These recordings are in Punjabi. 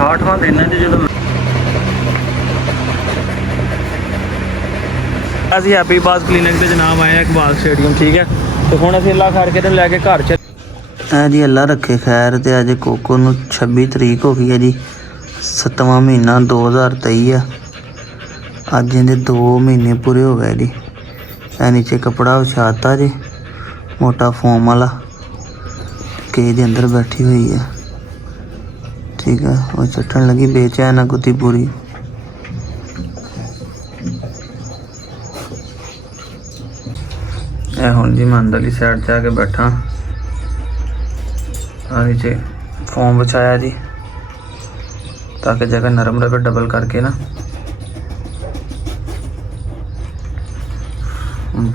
68ਵਾਂ ਦਿਨ है जो ਅਸੀਂ ਹੈਪੀ ਬਾਸ ਕਲੀਨਿਕ ਤੇ ਜਨਾਬ ਆਏ ਆ ਇਕਬਾਲ ਸਟੇਡੀਅਮ। ਠੀਕ ਹੈ, ਤੇ ਹੁਣ ਅਸੀਂ ਅੱਲਾ ਕਰਕੇ ਤੇ ਲੈ ਕੇ ਘਰ ਚ जी अल्लाह रखे खैर। तो अज कोको नूं 26 तरीक हो गई है जी, 7वां महीना 2023 है। अज इहदे 2 महीने पूरे हो गए जी। नीचे कपड़ा विछाता जी मोटा फोम वाला, केज दे अंदर बैठी हुई है। ठीक है, और चट्टन लगी बेचैन कुत्ती पूरी। हुण जी मैं अंदरली साइड से आके बैठा, नीचे फोम बिछाया जी ताकि जगह नरम रहे, डबल करके ना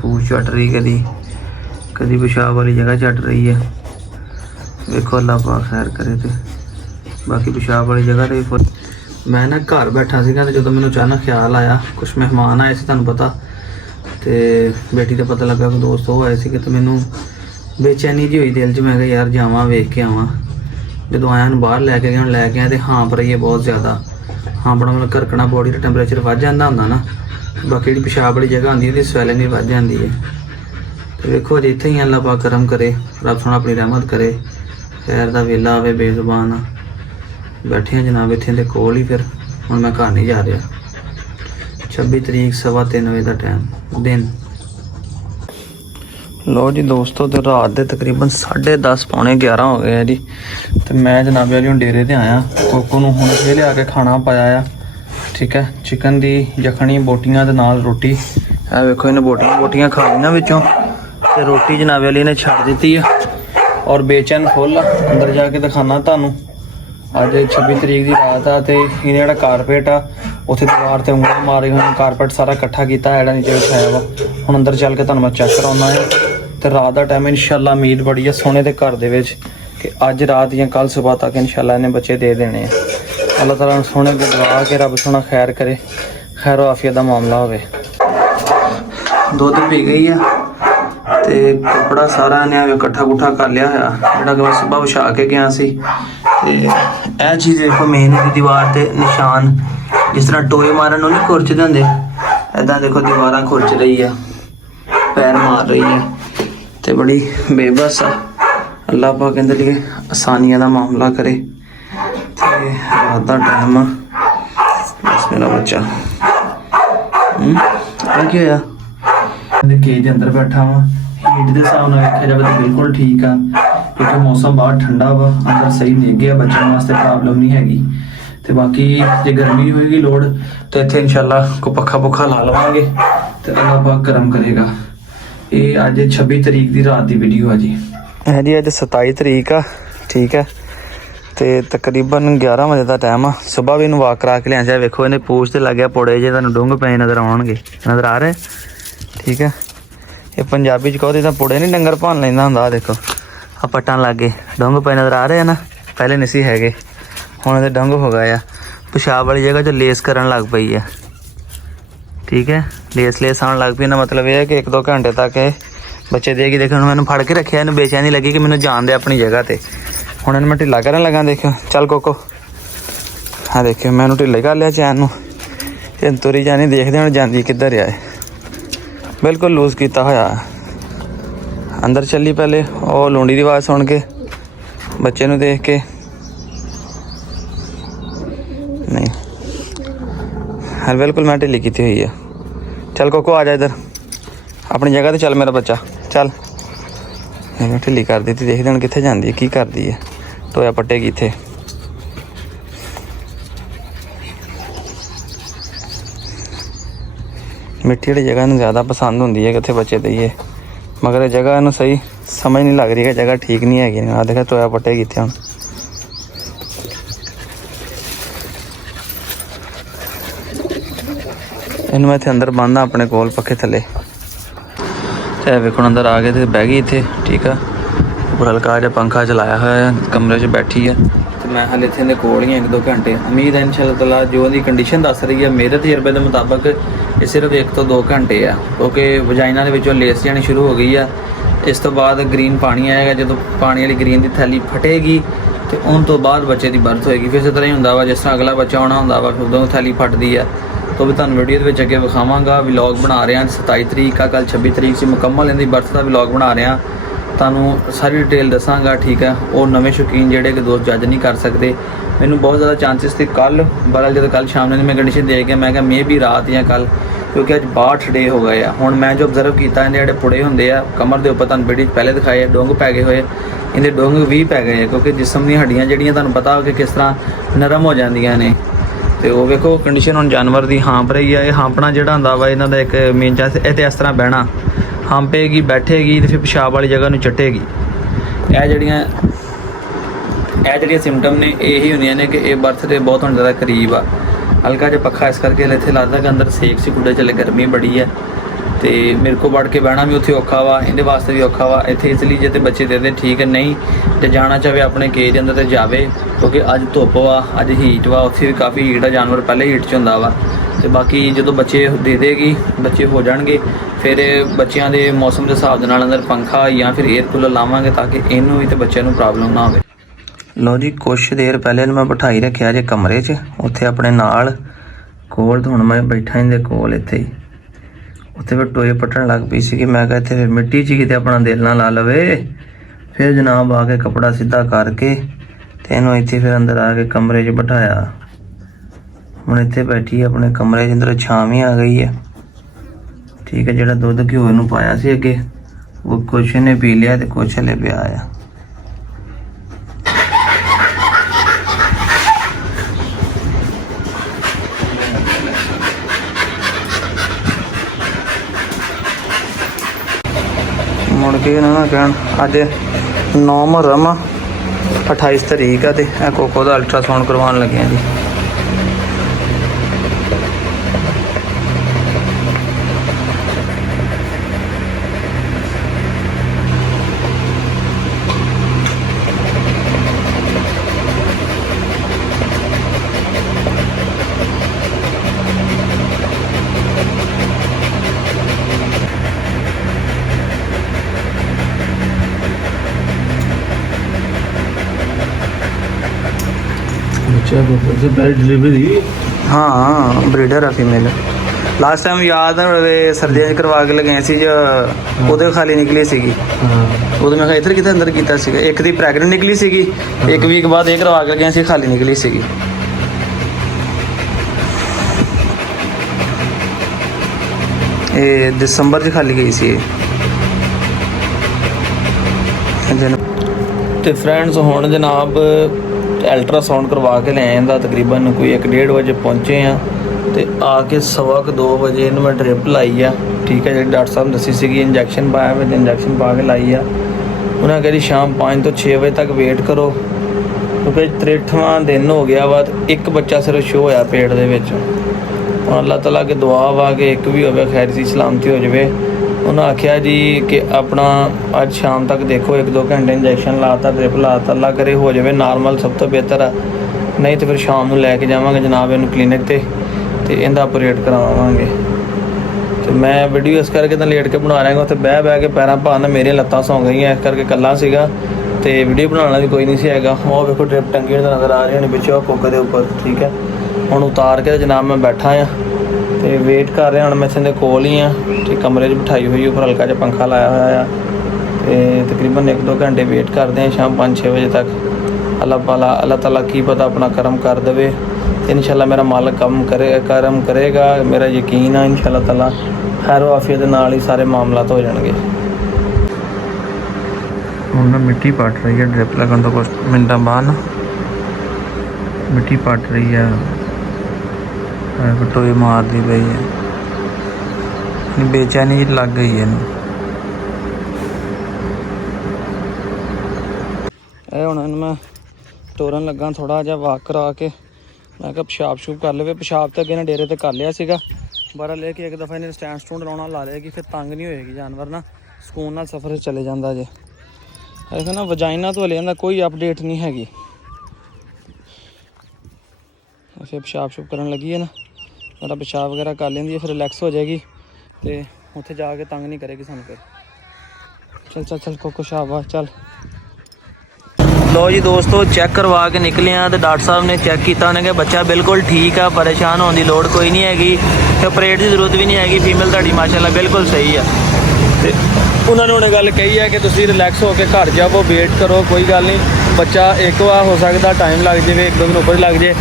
पूछ चट रही, कदी पेशाब वाली जगह चट रही है। देखो अल्लाह पाक खैर करे। तो बाकी पेशाब वाली जगह तो भी मैं ना घर बैठा सीगा, तो जो मैंने अचानक ख्याल आया, कुछ मेहमान आए थे तुहानूं पता, तो बेटी का पता लगा कि दोस्त वो आए थे, तो मैनू बेचैनी जी हुई दिल च। मैं कहा यार जावां वेख के आवां। जो आया बाहर लैके गया, लैके आया तो हाँ पर रही है बहुत ज़्यादा। हाँ बड़ा मतलब घरकना, बॉडी का टैंपरेचर वध जाता होंदा ना। बाकी जी पेशाब वाली जगह आती है स्वैलिंग भी वध जाती है। तो देखो अजे इत्थे ही अल्लाह पाक करम करे, रब सोना अपनी रहमत करे, खैर का वेला आवे। बेजुबान बैठे हैं जनाब इत्थे दे कोल ही। फिर हुण मैं घर नहीं जा रहा। 26 तरीक 3:15 बजे का टाइम दिन। लो जी दोस्तों, तो रात के तकरीबन 10:30 पौने 11 हो गए है जी। तो मैं जनाब वाली हूँ डेरे ते आया। कोको नूं हुण इत्थे लिया के खाना पाया आ। ठीक है, चिकन दी यखनी बोटियां दे नाल रोटी। आ वेखो इन्हें बोटियां खा लियां विचों, ते रोटी जनाब वाली ने छड्ड दित्ती है। और बेचैन फुल अंदर जाके दिखाना तुहानूं। अज 26 तरीक की रात आ, तो इन्हें जिहड़ा कारपेट आ उत्थे दीवार ते उंगली मारी हुई, कारपेट सारा इकट्ठा किया है, नीचे बिछाया वा। हुण अंदर चल के तुहानूं मैं चेक कराउणा है। तो रात का टाइम इंशाअल्लाह उम्मीद बड़ी है सोने के घर दे विच कि अज रात या कल सुबह तक इंशाअल्लाह इन्हें बच्चे दे देने हैं। अल्लाह ताला सोने को दुआ के रब सोना खैर करे, खैर आफियत का मामला होवे। दुध पी गई है, तो कपड़ा सारा इन्हें इकट्ठा कुट्ठा कर लिया है, जोड़ा कि मैं सुबह विछा के गया सी। यह चीज़ देखो मेन है दीवार ते निशान, जिस तरह टोए मारन नहीं खुरचते होंगे, इदा देखो दीवार खुरच रही है, पैर मार रही है। तो बड़ी बेबस आ। अल्लाह पाक इहदे लिए आसानियां का मामला करे। तो रात का टाइम आ, बस मेरा बच्चा क्या होया केज अंदर बैठा वा। हीट के हिसाब से देखा जाए तो बिल्कुल ठीक आ, क्योंकि मौसम बाहर ठंडा वा, अंदर सही निगे बच्चों वास्ते प्रॉब्लम नहीं हैगी। तो बाकी जो गर्मी होएगी लोड़, तो इत्थे इंशाअल्लाह को पखा पुखा ला लवांगे, तो अल्लाह पाक करम करेगा। ये अज 26 तरीक की रात की वीडियो है जी। है जी अज 27 तरीक आ। ठीक है, तो तकरीबन 11 बजे का टाइम आ। सुबह भी वॉक करा के लिया जाए। वेखो इन्हें पूछ तो लग गया पोड़े जे तुहानूं डुंग पे नज़र आउणगे, नज़र आ रहे। ठीक है, ये पंजाबी च कहो तो पुड़े नहीं डंगर भन लेंदा हुंदा। देखो आ पट्टां लग गए, डुंग पे नज़र आ रहे हैं ना, पहले नहीं सी हैगे, हुण तो डंग हो गए आ। पेशाब वाली जगह जो लेस करन लग पई है। ठीक है, लेस आने लग पई ना, मतलब यह है कि 1-2 घंटे तक बच्चे देगी। देखो मैंने फड़ के रखे, इन्हें बेचैनी लगी कि मैंने जान दे अपनी जगह पर। हुण इन्हें मैं ढिला करन लगा। देखो चल कोको, हाँ देखियो मैंने ढिले कर लिया चैन नूं, ते तुरी जानी, देखदे हुण जांदी किधर है। बिल्कुल लूज किया होया। अंदर चली पहले और लूंडी की आवाज़ सुन के, बच्चे नूं देख के नहीं, हाँ बिल्कुल मैं ढिली की हुई है। चल कोको आ जा इधर अपनी जगह तो, चल मेरा बच्चा चल। मैंने ढिली कर दी थी, देखते हैं कितने जाती है, की करती है, टोया पट्टेगी इत्थे। मिट्टी वाली जगह इन्हें ज़्यादा पसंद होंगी है कि इत्थे बच्चे देइए, मगर जगह इन्हें सही समझ नहीं लग रही है, जगह ठीक नहीं हैगी। आ देखा टोया पट्टेगी इत्थे। हम इन्हूं मैं इत्थे अंदर बंदा अपने कोल पखे थले, चाहे वेखो अंदर आ गए तो बह गई इत्थे। ठीक है, ऊपर हल्का जहा पंखा चलाया हुआ है, कमरे च बैठी है। तो मैं हाले इत्थे कोल ही 1-2 घंटे। उम्मीद है इंशाअल्लाह ताला जो उहदी कंडीशन दस रही है, मेरे तजर्बे के मुताबिक ये सिर्फ 1 ਤੋਂ 2 घंटे है, क्योंकि वजाइना के विचों लेस जानी शुरू हो गई है। इस तो बाद ग्रीन पानी आएगा, जो पानी वाली ग्रीन की थैली फटेगी तो ਤੇ ਉਹਨਾਂ ਤੋਂ ਬਾਅਦ ਬੱਚੇ ਦੀ ਬਰਥ ਹੋਏਗੀ। ਫਿਰ ਇਸੇ ਤਰ੍ਹਾਂ ਹੀ ਹੁੰਦਾ ਵਾ, ਜਿਸ ਤਰ੍ਹਾਂ ਅਗਲਾ ਬੱਚਾ ਆਉਣਾ ਹੁੰਦਾ ਵਾ ਫਿਰ ਉਦੋਂ ਥੈਲੀ ਫਟਦੀ ਆ। तो भी ਤੁਹਾਨੂੰ ਵੀਡੀਓ ਦੇ ਵਿੱਚ ਅੱਗੇ ਵਿਖਾਵਾਂਗਾ। ਵਲੌਗ ਬਣਾ ਰਿਹਾ 27 ਤਰੀਕ ਆ, ਕੱਲ 26 ਤਰੀਕ ਸੀ ਮੁਕੰਮਲ ਇਹਦੀ ਬਰਥ ਦਾ ਵਲੌਗ ਬਣਾ ਰਿਹਾ। ਤੁਹਾਨੂੰ ਸਾਰੀ ਡਿਟੇਲ ਦੱਸਾਂਗਾ, ਠੀਕ ਹੈ। ਉਹ ਨਵੇਂ ਸ਼ੌਕੀਨ ਜਿਹੜੇ ਕਿ ਦੋਸਤ ਜੱਜ ਨਹੀਂ ਕਰ ਸਕਦੇ। ਮੈਨੂੰ ਬਹੁਤ ਜ਼ਿਆਦਾ ਚਾਂਸਿਸ ਸੀ ਕੱਲ ਬਰਲ ਜਦੋਂ ਕੱਲ ਸ਼ਾਮ ਨੂੰ ਮੈਂ ਕੰਡੀਸ਼ਨ ਦੇ ਕੇ ਮੈਂ ਕਿਹਾ ਮੇ ਵੀ ਰਾਤ ਜਾਂ ਕੱਲ, ਕਿਉਂਕਿ ਅੱਜ 62 ਡੇ ਹੋ ਗਏ ਆ। ਹੁਣ ਮੈਂ ਜੋ ਅਬਜ਼ਰਵ ਕੀਤਾ ਇਹਦੇ ਜਿਹੜੇ ਪੁੜੇ ਹੁੰਦੇ ਆ ਕਮਰ ਦੇ ਉੱਪਰ, ਤੁਹਾਨੂੰ ਵੀਡੀਓ ਪਹਿਲੇ ਦਿਖਾਏ ਡੋਂਗ ਪੈ ਗਏ ਹੋਏ, ਇਹਦੇ ਡੋਂਗ ਵੀ ਪੈ ਗਏ ਆ, ਕਿਉਂਕਿ ਜਿਸਮ ਦੀਆਂ ਹੱਡੀਆਂ ਜਿਹੜੀਆਂ ਤੁਹਾਨੂੰ ਪਤਾ ਕਿ ਕਿਸ ਤਰ੍ਹਾਂ ਨਰਮ ਹੋ ਜਾਂਦੀਆਂ ਨੇ। ਤੇ ਉਹ ਵੇਖੋ ਕੰਡੀਸ਼ਨ ਹੁਣ ਜਾਨਵਰ ਦੀ ਹਾਂਪ ਰਹੀ ਆ। ਇਹ ਹਾਂਪਣਾ ਜਿਹੜਾ ਹੁੰਦਾ ਵਾ ਇਹਨਾਂ ਦਾ ਇੱਕ ਮੇਨ ਚਾਂਸ, ਇਹ ਤੇ ਇਸ ਤਰ੍ਹਾਂ ਬਹਿਣਾ, ਹਾਂਪੇਗੀ ਬੈਠੇਗੀ ਤੇ ਫਿਰ ਪਿਸ਼ਾਬ ਵਾਲੀ ਜਗ੍ਹਾ ਨੂੰ ਚੱਟੇਗੀ। ਇਹ ਜਿਹੜੀਆਂ ਸਿੰਪਟਮ ਨੇ ਇਹੀ ਹੁੰਦੀਆਂ ਨੇ ਕਿ ਇਹ ਬਰਥ ਦੇ ਬਹੁਤ ਹੁਣ ਜ਼ਿਆਦਾ ਕਰੀਬ ਆ। ਹਲਕਾ ਜਿਹਾ ਪੱਖਾ ਇਸ ਕਰਕੇ ਇੱਥੇ ਲੱਗਦਾ ਕਿ ਅੰਦਰ ਸੇਕ ਸੀ, ਕੁੱਡੇ ਚੱਲੇ, ਗਰਮੀ ਬੜੀ ਹੈ ਤੇ ਮੇਰੇ ਕੋਲ ਵੜ ਕੇ ਬਹਿਣਾ ਵੀ ਉੱਥੇ ਔਖਾ ਵਾ, ਇਹਦੇ ਵਾਸਤੇ ਵੀ ਔਖਾ ਵਾ ਇੱਥੇ। ਇਸ ਲਈ ਜੇ ਤੇ ਬੱਚੇ ਦੇ ਠੀਕ ਹੈ, ਨਹੀਂ ਜੇ ਜਾਣਾ ਚਾਹਵੇ ਆਪਣੇ ਕੇਜ ਦੇ ਅੰਦਰ ਤੇ ਜਾਵੇ, ਕਿਉਂਕਿ ਅੱਜ ਧੁੱਪ ਵਾ, ਅੱਜ ਹੀਟ ਵਾ, ਉੱਥੇ ਵੀ ਕਾਫੀ ਹੀਟ ਆ, ਜਾਨਵਰ ਪਹਿਲੇ ਹੀਟ 'ਚ ਹੁੰਦਾ ਵਾ। ਤੇ ਬਾਕੀ ਜਦੋਂ ਬੱਚੇ ਦੇ ਦੇਗੀ, ਬੱਚੇ ਹੋ ਜਾਣਗੇ, ਫਿਰ ਬੱਚਿਆਂ ਦੇ ਮੌਸਮ ਦੇ ਹਿਸਾਬ ਦੇ ਨਾਲ ਅੰਦਰ ਪੰਖਾ ਜਾਂ ਫਿਰ 에ਅਰ ਕੂਲਰ ਲਾਵਾਂਗੇ ਤਾਂ ਕਿ ਇਹਨੂੰ ਵੀ ਤੇ ਬੱਚਿਆਂ ਨੂੰ ਪ੍ਰੋਬਲਮ ਨਾ ਹੋਵੇ। ਲਓ ਜੀ, ਕੁਛ ਦੇਰ ਪਹਿਲੇ ਇਹਨੂੰ ਮੈਂ ਬਿਠਾਈ ਰੱਖਿਆ ਜੇ ਕਮਰੇ 'ਚ, ਉੱਥੇ ਆਪਣੇ ਨਾਲ ਕੋਲ। ਹੁਣ ਮੈਂ ਬੈਠਾ ਇਹਦੇ ਕੋਲ ਇੱਥੇ ਹੀ, ਉੱਥੇ ਫਿਰ ਟੋਏ ਪੱਟਣ ਲੱਗ ਪਈ ਸੀਗੀ। ਮੈਂ ਕਿਹਾ ਇੱਥੇ ਫਿਰ ਮਿੱਟੀ 'ਚ ਕਿਤੇ ਆਪਣਾ ਦਿਲ ਨਾ ਲਾ ਲਵੇ। ਫਿਰ ਜਨਾਬ ਆ ਕੇ ਕੱਪੜਾ ਸਿੱਧਾ ਕਰਕੇ ਤੇ ਇਹਨੂੰ ਇੱਥੇ ਫਿਰ ਅੰਦਰ ਆ ਕੇ ਕਮਰੇ 'ਚ ਬਿਠਾਇਆ। ਹੁਣ ਇੱਥੇ ਬੈਠੀ ਆਪਣੇ ਕਮਰੇ 'ਚ, ਅੰਦਰ ਛਾਂ ਵੀ ਆ ਗਈ ਹੈ, ਠੀਕ ਹੈ। ਜਿਹੜਾ ਦੁੱਧ ਘਿਓ ਇਹਨੂੰ ਪਾਇਆ ਸੀ ਅੱਗੇ, ਉਹ ਕੁਛ ਇਹਨੇ ਪੀ ਲਿਆ ਤੇ ਕੁਛ ਹਲੇ ਪਿਆ ਆ। ਮੁੜ ਕੇ ਇਹਨਾਂ ਨੂੰ ਕਹਿਣ ਅੱਜ 9 ਮੁਹੱਰਮ 28 ਤਰੀਕ ਆ ਤੇ ਇਹ ਕੋਕੋ ਦਾ ਅਲਟਰਾਸਾਊਂਡ ਕਰਵਾਉਣ ਲੱਗੇ ਆ ਜੀ। हाँ ब्रीडर आ फीमेल। लास्ट टाइम याद है सर्दियों करवा के लगे सी जो ਉਹਦੇ ਖਾਲੀ ਨਿਕਲੀ ਸੀਗੀ। ਉਹਦੇ ਮੈਂ ਕਿਹਾ ਇੱਧਰ ਕਿਤੇ ਅੰਦਰ ਕੀਤਾ ਸੀਗਾ। ਇੱਕ ਦੀ ਪ੍ਰੈਗਨੈਂਟ ਨਿਕਲੀ ਸੀਗੀ, ਇੱਕ ਵੀਕ ਬਾਅਦ ਇਹ ਕਰਵਾ ਕੇ ਗਏ ਸੀ, ਖਾਲੀ ਨਿਕਲੀ ਸੀਗੀ। ਇਹ ਦਸੰਬਰ 'ਚ ਖਾਲੀ ਗਈ ਸੀ ਤੇ ਫਰੈਂਡਸ ਹੁਣ ਜਨਾਬ ਅਲਟਰਾਸਾਊਂਡ ਕਰਵਾ ਕੇ ਲੈ ਆਂਦਾ। ਤਕਰੀਬਨ ਕੋਈ 1-1:30 ਵਜੇ ਪਹੁੰਚੇ ਆ ਤੇ ਆ ਕੇ 2:15 ਵਜੇ ਇਹਨੂੰ ਮੈਂ ਡ੍ਰਿਪ ਲਾਈ ਆ, ਠੀਕ ਹੈ। ਜਿਹੜੀ ਡਾਕਟਰ ਸਾਹਿਬ ਦੱਸੀ ਸੀਗੀ ਇੰਜੈਕਸ਼ਨ ਪਾਇਆ, ਵਿੱਚ ਇੰਜੈਕਸ਼ਨ ਪਾ ਕੇ ਲਾਈ ਆ। ਉਹਨਾਂ ਕਹਿੰਦੀ ਸ਼ਾਮ 5 ਤੋਂ 6 ਵਜੇ ਤੱਕ ਵੇਟ ਕਰੋ, ਕਿਉਂਕਿ 63ਵਾਂ ਦਿਨ ਹੋ ਗਿਆ ਵਾ। ਇੱਕ ਬੱਚਾ ਸਿਰਫ ਸ਼ੋ ਹੋਇਆ ਪੇਟ ਦੇ ਵਿੱਚ। ਹੁਣ ਅੱਲਾਹ ਤਾਲਾ ਅੱਗੇ ਦੁਆ ਵਾ ਕਿ ਇੱਕ ਵੀ ਹੋਵੇ ਖੈਰ ਸੀ ਸਲਾਮਤੀ ਹੋ ਜਾਵੇ। ਉਹਨਾਂ ਆਖਿਆ ਜੀ ਕਿ ਆਪਣਾ ਅੱਜ ਸ਼ਾਮ ਤੱਕ ਦੇਖੋ, 1-2 ਘੰਟੇ ਇੰਜੈਕਸ਼ਨ ਲਾਤਾ, ਡ੍ਰਿਪ ਲਾਤਾ, ਅੱਲਾ ਕਰੇ ਹੋ ਜਾਵੇ ਨਾਰਮਲ, ਸਭ ਤੋਂ ਬਿਹਤਰ ਆ। ਨਹੀਂ ਤਾਂ ਫਿਰ ਸ਼ਾਮ ਨੂੰ ਲੈ ਕੇ ਜਾਵਾਂਗੇ ਜਨਾਬ ਇਹਨੂੰ ਕਲੀਨਿਕ ਤੇ ਇਹਦਾ ਆਪਰੇਟ ਕਰਵਾਵਾਂਗੇ। ਤੇ ਮੈਂ ਵੀਡੀਓ ਇਸ ਕਰਕੇ ਤਾਂ ਲੇਟ ਕੇ ਬਣਾ ਰਿਹਾ, ਉੱਥੇ ਬਹਿ ਕੇ ਪੈਰਾਂ ਭਾਰ ਮੇਰੀਆਂ ਲੱਤਾਂ ਸੌਂ ਗਈਆਂ, ਇਸ ਕਰਕੇ ਇਕੱਲਾ ਸੀਗਾ ਤੇ ਵੀਡੀਓ ਬਣਾਉਣਾ ਵੀ ਕੋਈ ਨਹੀਂ ਸੀ ਹੈਗਾ। ਉਹ ਵੇਖੋ ਡ੍ਰਿਪ ਟੰਗੀ ਨਜ਼ਰ ਆ ਰਹੀ ਹੋਣੀ ਪਿੱਛੇ ਕੋਕੇ ਦੇ ਉੱਪਰ, ਠੀਕ ਹੈ। ਹੁਣ ਉਤਾਰ ਕੇ ਜਨਾਬ ਮੈਂ ਬੈਠਾ ਆ ਤੇ ਵੇਟ ਕਰ ਰਿਹਾ। ਹੁਣ ਮੈਂ ਇੱਥੇ ਦੇ ਕੋਲ ਹੀ ਆ, ਠੀਕ, ਕਮਰੇ 'ਚ ਬਿਠਾਈ ਹੋਈ, ਉੱਪਰ ਹਲਕਾ ਜਿਹਾ ਪੰਖਾ ਲਾਇਆ ਹੋਇਆ ਆ ਤੇ ਤਕਰੀਬਨ 1-2 ਘੰਟੇ ਵੇਟ ਕਰਦੇ ਆ, ਸ਼ਾਮ 5-6 ਵਜੇ ਤੱਕ। ਅੱਲਾਹ ਤਾਲਾ ਕੀ ਪਤਾ ਆਪਣਾ ਕਰਮ ਕਰ ਦੇਵੇ। ਇਨਸ਼ਾਅੱਲਾ ਮੇਰਾ ਮਾਲਕ ਕਰਮ ਕਰੇਗਾ, ਮੇਰਾ ਯਕੀਨ ਆ। ਇਨਸ਼ਾਅੱਲਾ ਤਾਲਾ ਖੈਰ ਆਫੀਅਤ ਦੇ ਨਾਲ ਹੀ ਸਾਰੇ ਮਾਮਲਾਤ ਹੋ ਜਾਣਗੇ। ਹੁਣ ਨਾ ਮਿੱਟੀ ਪੱਟ ਰਹੀ ਹੈ, ਡ੍ਰਿਪ ਲੱਗਣ ਤੋਂ ਕੁਛ ਮਿੰਟਾਂ ਬਾਅਦ ਮਿੱਟੀ ਪੱਟ ਰਹੀ ਹੈ, ਟੋਏ ਮਾਰਦੀ ਪਈ ਹੈ। ਬੇਚੈਨੀ ਜਿਹੀ ਲੱਗ ਗਈ ਇਹਨੂੰ। ਇਹ ਹੁਣ ਇਹਨੂੰ ਮੈਂ ਤੋਰਨ ਲੱਗਾ, ਥੋੜਾ ਜਿਹਾ ਵਾਕ ਕਰਾ ਕੇ। ਮੈਂ ਕਿਹਾ ਪਿਸ਼ਾਬ ਸ਼ੂਬ ਕਰ ਲਵੇ। ਪਿਸ਼ਾਬ ਤਾਂ ਅੱਗੇ ਨਾ ਡੇਰੇ ਤੇ ਕਰ ਲਿਆ ਸੀਗਾ, ਬਾਹਰ ਲੈ ਕੇ ਇੱਕ ਦਫਾ ਇਹਨੇ ਸਟੈਂਡ ਸਟੂੰਡ ਲਾਉਣਾ ਲਾ ਲਿਆ ਕਿ ਫਿਰ ਤੰਗ ਨਹੀਂ ਹੋਏਗੀ ਜਾਨਵਰ, ਨਾ ਸਕੂਨ ਨਾਲ ਸਫ਼ਰ ਚਲੇ ਜਾਂਦਾ ਜੇ। ਇਹ ਨਾ ਵਜਾਈਨਾ ਤੋਂ ਹਲੇ ਇਹਦਾ ਕੋਈ ਅਪਡੇਟ ਨਹੀਂ ਹੈਗੀ। ਫਿਰ ਪਿਸ਼ਾਬ ਸ਼ੂਬ ਕਰਨ ਲੱਗੀ ਹੈ ਨਾ, ਮੇਰਾ ਪਿਸ਼ਾਬ ਵਗੈਰਾ ਕਰ ਲੈਂਦੀ ਹੈ, ਫਿਰ ਰਿਲੈਕਸ ਹੋ ਜਾਏਗੀ ਤੇ ਉੱਥੇ ਜਾ ਕੇ ਤੰਗ ਨਹੀਂ ਕਰੇਗੀ ਸਾਨੂੰ। ਫਿਰ ਚੱਲ ਕੋਕੋ ਸ਼ਾਬਾਸ਼ ਚੱਲ। लो जी दोस्तों चेक करवा के निकले हैं तो डॉक्टर साहब ने चेक किया, उन्हें कहा बच्चा बिल्कुल ठीक है, परेशान होने की लोड़ कोई नहीं हैगी, ते ऑपरेट की जरूरत भी नहीं हैगी, फीमेल ਤੁਹਾਡੀ माशाल्लाह बिल्कुल सही है। ਤੇ ਉਹਨਾਂ ਨੇ ਉਹਨੇ ਗੱਲ ਕਹੀ ਹੈ ਕਿ ਤੁਸੀਂ ਰਿਲੈਕਸ ਹੋ ਕੇ ਘਰ ਜਾਵੋ, ਵੇਟ ਕਰੋ, ਕੋਈ ਗੱਲ ਨਹੀਂ, ਬੱਚਾ ਇੱਕ ਵਾਰ ਹੋ ਸਕਦਾ ਟਾਈਮ ਲੱਗ ਜਾਵੇ, ਇੱਕ ਦੋ ਦਿਨ ਉੱਪਰ ਲੱਗ ਜੇ।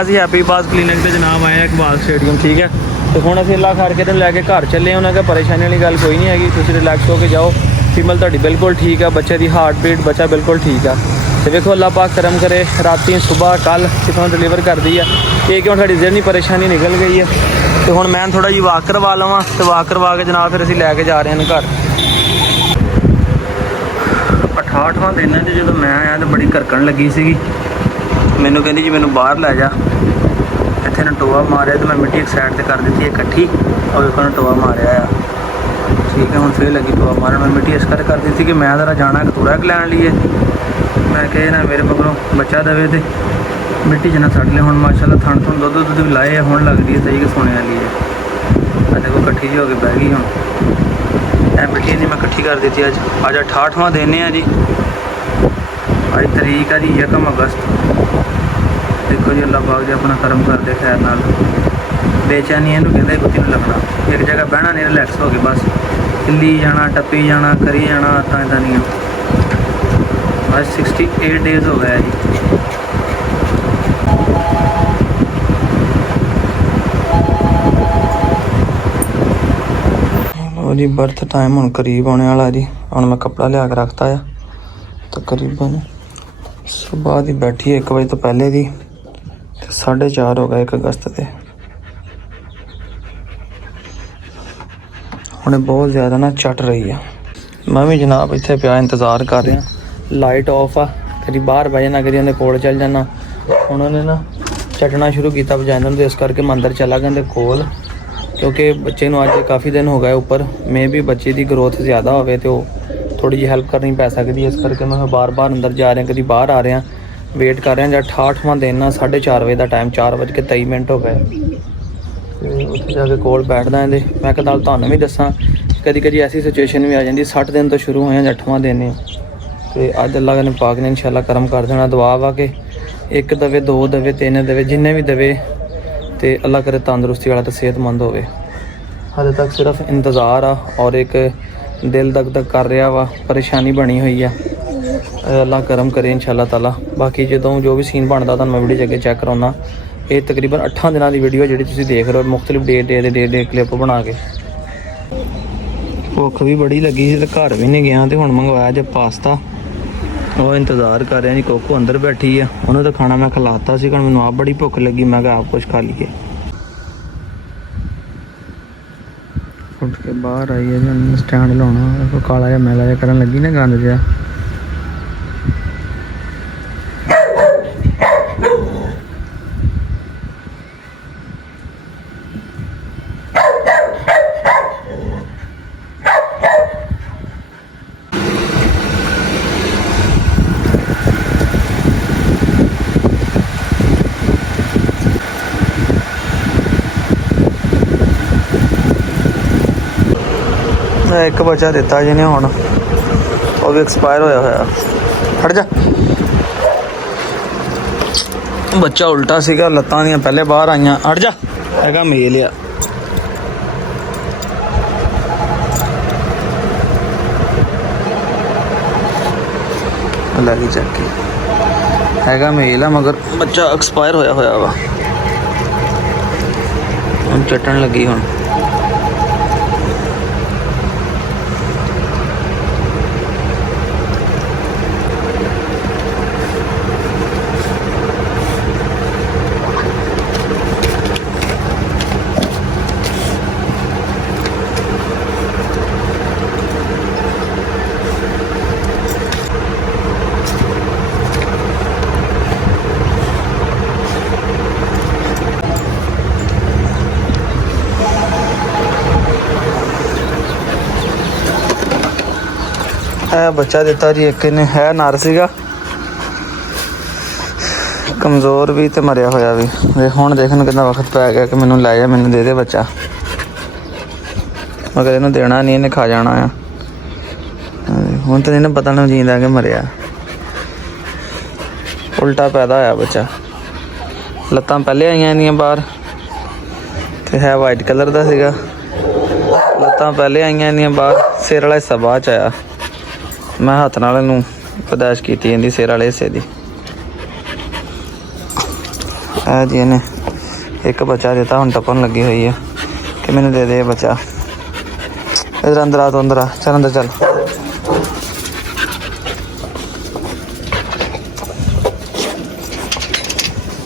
ਅਸੀਂ ਹੈਪੀ ਬਾਜ਼ ਕਲੀਨਿਕ ਤੇ ਜਨਾਬ ਆਏ ਹਾਂ ਇਕਬਾਲ ਸਟੇਡੀਅਮ, ਠੀਕ ਹੈ। ਤੇ ਹੁਣ ਅਸੀਂ ਅੱਲਾ ਕਰਕੇ ਤੇ ਲੈ ਕੇ ਘਰ ਚੱਲੇ ਹਾਂ। ਉਹਨਾਂ ਕਿਹਾ ਪਰੇਸ਼ਾਨੀ ਵਾਲੀ ਗੱਲ ਕੋਈ ਨਹੀਂ ਹੈਗੀ, ਤੁਸੀਂ ਰਿਲੈਕਸ ਹੋ ਕੇ ਜਾਓ, ਫੀਮੇਲ ਤੁਹਾਡੀ ਬਿਲਕੁਲ ਠੀਕ ਹੈ, ਬੱਚੇ ਦੀ ਹਾਰਟ ਬੀਟ ਬੱਚਾ ਬਿਲकुल ठीक है। तो देखो अल्लाह पाक करम करे, राती सुबह कल कितों डिलीवर कर दी है, ये कि साड़ी जहनी परेशानी निकल गई है। तो हुण मैं थोड़ा जी वाक करवा लवां, तो वाक करवा के जनाब फिर असीं लैके जा रहे हैं घर। 68वां दिन है जो मैं आया तो बड़ी करकन लगी सी, मैनू कहती जी मैनू बाहर लै जा, इत्थे ने टोआ मारिया तो मैं मिट्टी एक साइड से कर दी इकट्ठी और उसने टोआ मारिया आ, ठीक है। हुण फिर लगी टोआ मारन, मैं मिट्टी इस कर दी थी कि मैं जरा जाना कतूरा लैन लिए, मैं कहे ना मेरे मगरों बच्चा दवे तो मिट्टी च ना सड़ ले। हुण माशाल्लाह थण थुण दुद्ध दुद्ध भी लाए, हुण लगदी है सही कि सोने वाली है। देखो कट्ठी जी हो के बह गई, हुण ਇਹ ਮਿੱਟੀ नहीं मैं कट्ठी कर दी थी। अज 68वां दिन है जी, अज तरीक है जी 1 अगस्त। देखो जी अल्लाह पाक जी अपना कर्म करते खैर नाल, बेचैनी इहनूं कहंदे कुत्ती नूं लगना, एक जगह बहना नहीं, रिलैक्स हो के बस हिली जाना, टप्पी जाना, करी जाना, आदतां इदां दियां। आज 68 डेज़ हो गए जी। जी बर्थ टाइम हुण करीब होने वाला जी। हुण मैं कपड़ा लिया के रखता है, तकरीबन सुबह की बैठी 1 बजे तो पहले दी 4:30 हो गए 1 अगस्त से। हुणे बहुत ज़्यादा ना चट रही है। मैं भी जनाब इत्थे पिया इंतज़ार कर रहा, लाइट ऑफ आ, कभी बाहर बह जाना, कभी उन्हें कोल चल जाना। उन्होंने ना चटना शुरू किया वजाइना, तो इस करके मैं अंदर चला गया कोल, क्योंकि बच्चे नूं अज काफ़ी दिन हो गए ऊपर, मे भी बच्चे की ग्रोथ ज़्यादा हो तो थोड़ी जी हेल्प करनी पै सकती है, इस करके मैं बार बार अंदर जा रहा, कभी बाहर आ रहा, वेट कर रहा। जब 68वां दिन ना 4:30 बजे का टाइम, 4:23 हो गए, उत्थे जाके कोल बैठदा है। मैं एक गल तुहानूं भी दसां, कभी कभी ऐसी सिचुएशन भी आ जाती, 60 दिन तो शुरू होए 8वां दिन है, तो अज अल्लाह ने पाक ने इंशाल्लाह करम कर देना। दुआ वा कि 1 दवे 2 दवे 3 दवे, जिन्ने भी दवे, तो अल्लाह करे तंदुरुस्ती वाला तो सेहतमंद होवे। हाले तक सिर्फ इंतज़ार आ और एक दिल दग दग कर रहा वा, परेशानी बनी हुई है। अल्लाह करम करे इंशाल्लाह ताला। बाकी जो भी सीन बनता तो मैं वीडियो अगे चैक कराना। ये तकरीबन 8 दिनों की वीडियो जी तुम देख रहे हो, मुख्तलिफ डे क्लिप बना के। भुख भी बड़ी लगी थी, घर भी नहीं गया, तो हुण मंगवाया जब पास्ता, वो इंतज़ार कर रहे हैं जी। कोको अंदर बैठी है, उन्होंने तो खाना मैं खिलाता सी, मैनूं आप बड़ी भुख लगी, मैं कहा आप कुछ खा लीए। उठ के बाहर आई है जी, स्टैंड लाना, काला जिहा मैला जिहा करन लगी ना, गंद जिहा। एक बच्चा दिता जी ने, हुण वो भी एक्सपायर होया होया। हट जा, बच्चा उल्टा सीगा, लत्तां दियां पहले बाहर आईयां। हट जा, हैगा मेल आ। लगी चक्की हैगा मेल आ, मगर बच्चा एक्सपायर होया होया वा। हुण चटन लगी हुण। बच्चा दिता जी, एक ने है नर सीगा, कमज़ोर भी तो मरिया होया भी। हुण देखने कितना वक्त पै गया कि मैनू लै जा, मैनू दे दे बच्चा, मगर इन्हूं देना नहीं, इन्हें खा जाना आ। हुण तो इन्हें पता नहीं जींदा कि मरिया। ਉਲਟਾ ਪੈਦਾ ਹੋਇਆ ਬੱਚਾ। ਲੱਤਾਂ ਪਹਿਲੇ ਆਈਆਂ ਇਹਦੀਆਂ ਬਾਹਰ ਤੇ ਹੈ ਵਾਈਟ ਕਲਰ ਦਾ ਸੀਗਾ। ਲੱਤਾਂ ਪਹਿਲੇ ਆਈਆਂ ਇਹਦੀਆਂ ਬਾਹਰ, ਸਿਰ ਵਾਲਾ ਹਿੱਸਾ ਬਾਅਦ ਚ ਆਇਆ। ਮੈਂ ਹੱਥ ਨਾਲ ਇਹਨੂੰ ਪਦਾਇਸ਼ ਕੀਤੀ ਇਹਦੀ ਸਿਰ ਵਾਲੇ ਹਿੱਸੇ ਦੀ। ਇਹ ਜੀ ਇਹਨੇ ਇੱਕ ਬੱਚਾ ਦਿੱਤਾ, ਹੁਣ ਟੱਪਣ ਲੱਗੀ ਹੋਈ ਹੈ ਕਿ ਮੈਨੂੰ ਦੇ ਦੇ ਬੱਚਾ। ਇਧਰ ਅੰਦਰ ਆ, ਤੂੰ ਅੰਦਰ ਆ, ਚੱਲ ਅੰਦਰ ਚੱਲ।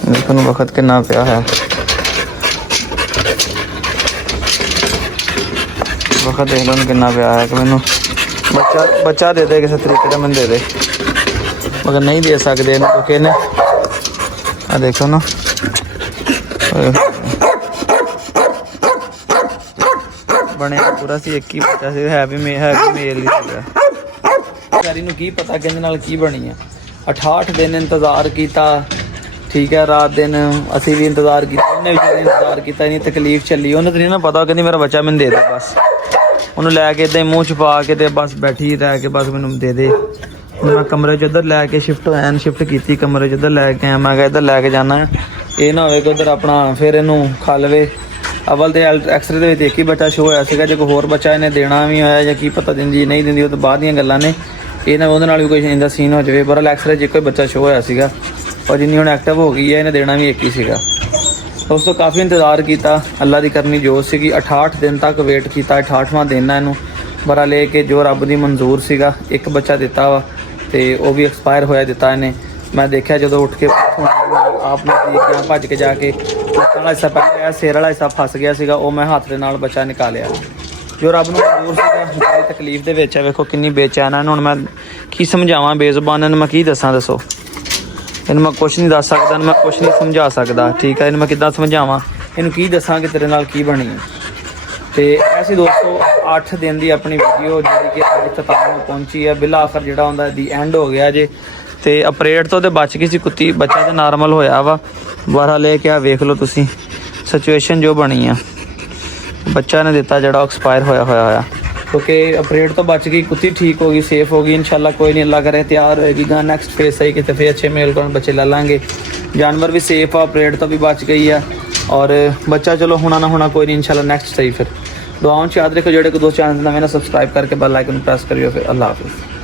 ਦੇਖੋ ਨੂੰ ਵਕਤ ਕਿੰਨਾ ਪਿਆ ਹੈ, ਵਕਤ ਦੇਖ ਲਓ ਕਿੰਨਾ ਪਿਆ ਹੈ ਕਿ ਮੈਨੂੰ ਬੱਚਾ ਦੇ ਦੇ ਕਿਸੇ ਤਰੀਕੇ ਦਾ, ਮੈਨੂੰ ਦੇ ਦੇ। ਮਗਰ ਨਹੀਂ ਦੇ ਸਕਦੇ ਇਹਨੂੰ ਕਿਉਂਕਿ ਇਹਨੇ ਆ ਦੇਖੋ ਨਾ ਬਣਿਆ ਪੂਰਾ ਸੀ, ਇੱਕ ਹੀ ਬੱਚਾ ਸੀ, ਹੈ ਵੀ ਮੇਲ ਹੀ ਸੀਗਾ। ਵਿਚਾਰੀ ਨੂੰ ਕੀ ਪਤਾ ਕਿ ਇਹਦੇ ਨਾਲ ਕੀ ਬਣੀ ਆ। 68 ਦਿਨ ਇੰਤਜ਼ਾਰ ਕੀਤਾ, ਠੀਕ ਹੈ, ਰਾਤ ਦਿਨ ਅਸੀਂ ਵੀ ਇੰਤਜ਼ਾਰ ਕੀਤਾ, ਉਹਨੇ ਵੀ ਇੰਤਜ਼ਾਰ ਕੀਤਾ, ਇੰਨੀ ਤਕਲੀਫ ਚੱਲੀ। ਉਹਨੂੰ ਤਾਂ ਨਹੀਂ ਨਾ ਪਤਾ, ਉਹ ਕਹਿੰਦੀ ਮੇਰਾ ਬੱਚਾ ਮੈਨੂੰ ਦੇ ਦੇ ਬਸ। ਉਹਨੂੰ ਲੈ ਕੇ ਇੱਦਾਂ ਹੀ ਮੂੰਹ ਛੁਪਾ ਕੇ ਤੇ ਬਸ ਬੈਠੀ ਰਹਿ ਕੇ ਬਸ ਮੈਨੂੰ ਦੇ ਦੇ। ਮੈਂ ਕਮਰੇ 'ਚ ਉੱਧਰ ਲੈ ਕੇ ਸ਼ਿਫਟ ਕੀਤੀ, ਕਮਰੇ 'ਚ ਉੱਧਰ ਲੈ ਕੇ ਆਇਆ। ਮੈਂ ਕਿਹਾ ਇੱਧਰ ਲੈ ਕੇ ਜਾਣਾ, ਇਹ ਨਾ ਹੋਵੇ ਕਿ ਉੱਧਰ ਆਪਣਾ ਫਿਰ ਇਹਨੂੰ ਖਾ ਲਵੇ। ਅਵਲ ਤੇ ਐਕਸਰੇ ਦੇ ਵਿੱਚ ਇੱਕ ਹੀ ਬੱਚਾ ਸ਼ੋ ਹੋਇਆ ਸੀਗਾ, ਜੇ ਕੋਈ ਹੋਰ ਬੱਚਾ ਇਹਨੇ ਦੇਣਾ ਵੀ ਹੋਇਆ ਜਾਂ ਕੀ ਪਤਾ ਦਿੰਦੀ ਨਹੀਂ ਦਿੰਦੀ, ਉਹ ਤੋਂ ਬਾਅਦ ਦੀਆਂ ਗੱਲਾਂ ਨੇ। ਇਹ ਨਾ ਉਹਦੇ ਨਾਲ ਵੀ ਕੋਈ ਇਹਦਾ ਸੀਨ ਹੋ ਜਾਵੇ। ਪਰ ਐਕਸਰੇ 'ਚ ਇੱਕੋ ਹੀ ਬੱਚਾ ਸ਼ੋ ਹੋਇਆ ਸੀਗਾ, ਔਰ ਜਿੰਨੀ ਹੁਣ ਐਕਟਿਵ ਹੋ ਗਈ ਹੈ ਇਹਨੇ ਦੇਣਾ ਵੀ ਇੱਕ ਹੀ ਸੀਗਾ। ਉਸ ਤੋਂ ਕਾਫੀ ਇੰਤਜ਼ਾਰ ਕੀਤਾ, ਅੱਲਾ ਦੀ ਕਰਨੀ ਜੋ ਸੀਗੀ। 68 ਦਿਨ ਤੱਕ ਵੇਟ ਕੀਤਾ, 68ਵਾਂ ਦਿਨ ਇਹਨੂੰ ਬਰਾ ਲੈ ਕੇ ਜੋ ਰੱਬ ਦੀ ਮਨਜ਼ੂਰ ਸੀਗਾ। ਇੱਕ ਬੱਚਾ ਦਿੱਤਾ ਵਾ ਤੇ ਉਹ ਵੀ ਐਕਸਪਾਇਰ ਹੋਇਆ ਦਿੱਤਾ ਇਹਨੇ। ਮੈਂ ਦੇਖਿਆ ਜਦੋਂ ਉੱਠ ਕੇ ਆਪ ਨੂੰ ਦੇਖ ਗਿਆ, ਭੱਜ ਕੇ ਜਾ ਕੇ ਲੱਤਾਂ ਵਾਲਾ ਹਿੱਸਾ ਪਹਿਲਾਂ ਆਇਆ, ਸਿਰ ਵਾਲਾ ਹਿੱਸਾ ਫਸ ਗਿਆ ਸੀਗਾ, ਉਹ ਮੈਂ ਹੱਥ ਦੇ ਨਾਲ ਬੱਚਾ ਨਿਕਾਲਿਆ ਜੋ ਰੱਬ ਨੂੰ ਮਨਜ਼ੂਰ ਸੀਗਾ। ਬੜੀ ਤਕਲੀਫ ਦੇ ਵਿੱਚ ਹੈ, ਵੇਖੋ ਕਿੰਨੀ ਬੇਚੈਨ ਹੈ। ਹੁਣ ਮੈਂ ਕੀ ਸਮਝਾਵਾਂ ਬੇਜ਼ੁਬਾਨ ਨੂੰ, ਮੈਂ ਕੀ ਦੱਸਾਂ ਦੱਸੋ। ਇਹਨੂੰ ਮੈਂ ਕੁਛ ਨਹੀਂ ਦੱਸ ਸਕਦਾ, ਇਹਨੂੰ ਮੈਂ ਕੁਛ ਨਹੀਂ ਸਮਝਾ ਸਕਦਾ, ਠੀਕ ਹੈ। ਇਹਨੂੰ ਮੈਂ ਕਿੱਦਾਂ ਸਮਝਾਵਾਂ, ਇਹਨੂੰ ਕੀ ਦੱਸਾਂ ਕਿ ਤੇਰੇ ਨਾਲ ਕੀ ਬਣੀ ਹੈ। ਤੇ ਐਸੀ ਦੋਸਤੋ 8 ਦਿਨ ਦੀ ਆਪਣੀ ਵੀਡੀਓ ਜਿਹੜੀ ਕਿ ਅੱਜ ਇਖਤਤਾਮ ਨੂੰ ਪਹੁੰਚੀ ਹੈ। ਬਿਲਾ ਆਖਰ ਜਿਹੜਾ ਹੁੰਦਾ ਦੀ ਐਂਡ ਹੋ ਗਿਆ ਜੇ। ਤੇ ਅਪਰੇਟ ਤੋਂ ਤੇ ਬਚ ਗਈ ਸੀ ਕੁੱਤੀ, ਬੱਚਾ ਤੇ ਨਾਰਮਲ ਹੋਇਆ ਵਾ। ਬਾਹਰ ਲੈ ਕੇ ਆ ਵੇਖ ਲਓ ਤੁਸੀਂ ਸਿਚੁਏਸ਼ਨ ਜੋ ਬਣੀ ਆ। ਬੱਚਾ ਨੇ ਦਿੱਤਾ ਜਿਹੜਾ ਐਕਸਪਾਇਰ ਹੋਇਆ ਕਿਉਂਕਿ ਅਪਰੇਟ ਤੋਂ ਬਚ ਗਈ, ਕੁੱਤੀ ਠੀਕ ਹੋ ਗਈ, ਸੇਫ ਹੋ ਗਈ। ਇਨਸ਼ਾਅੱਲਾ ਕੋਈ ਨਹੀਂ, ਅੱਲਾ ਕਰੇ ਤਿਆਰ ਹੋਏਗੀ ਗਾ ਨੈਕਸਟ ਫੇਸ ਸਹੀ ਕਿਤੇ ਫਿਰ ਅੱਛੇ ਮੇਲ ਕੋਲ ਬੱਚੇ ਲੈ ਲਾਂਗੇ। ਜਾਨਵਰ ਵੀ ਸੇਫ ਆ, ਅਪਰੇਟ ਤੋਂ ਵੀ ਬਚ ਗਈ ਆ, ਔਰ ਬੱਚਾ ਚਲੋ ਹੋਣਾ ਨਾ ਹੋਣਾ ਕੋਈ ਨਹੀਂ, ਇਨਸ਼ਾਅੱਲਾ ਨੈਕਸਟ ਸਹੀ। ਫਿਰ ਦੁਆओं 'ਚ याद रखो, ਜਿਹੜੇ ਕੋ ਦੋ ਚੈਨਲ ਨਵੇਂ ਨਾ ਸਬਸਕ੍ਰਾइब करके बेल आइकन प्रेस करियो। फिर अल्लाह हाफिज़।